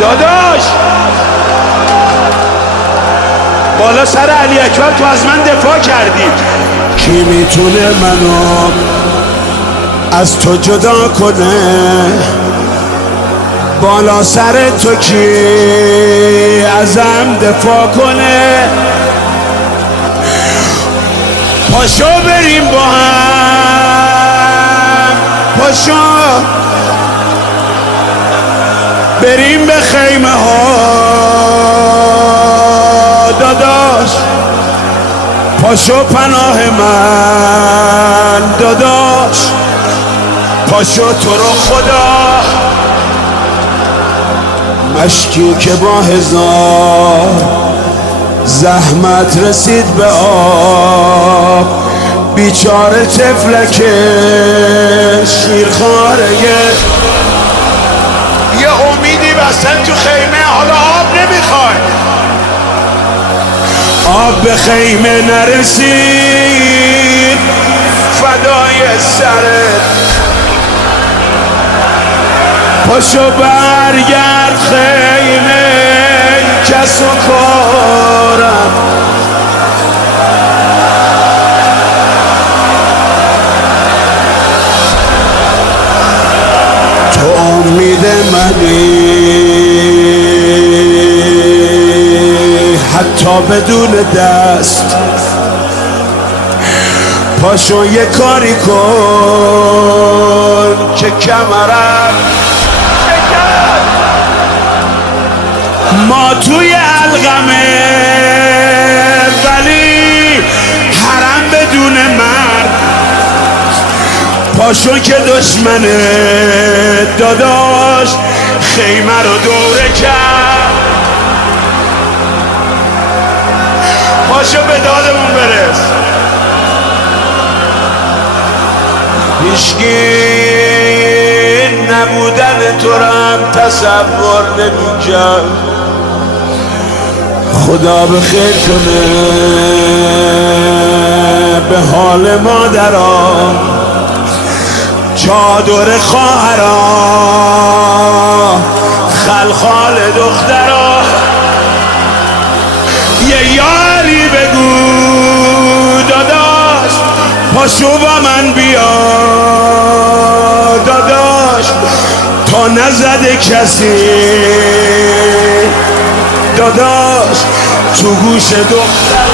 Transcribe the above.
داداش بالا سر علی اکبر تو از من دفاع کردی. کی میتونه منو از تو جدا کنه؟ بالا سر تو کی ازم دفاع کنه؟ پاشو بریم با هم، پاشو بریم به خیمه ها داداش، پاشو پناه من داداش، پاشو تو رو خدا. مشکی که با هزار زحمت رسید به آب، بیچاره طفلک شیرخواره، یه امیدی بستن تو خیمه، حالا آب نمیخوای. آب به خیمه نرسید فدای سرت، پاشو برگرد خیمه کس و کارم. تو امید منی حتی بدون دست، پاشو یه کاری کن که کمرم ما توی علقمه، ولی حرم بدون مرد. پاشو که دشمنه داداش خیمه رو دوره کرد، پاشو به دادمون برس. هیچکی نبودن تو رو هم تصور نمی‌کرد. خدا بخیر کنه به حال مادرها، چادر خواهرها، خلخال دخترها. یه یاری بگو داداش پاشو با من بیا داداش، تا نزده کسی داداش تو گوش دختر.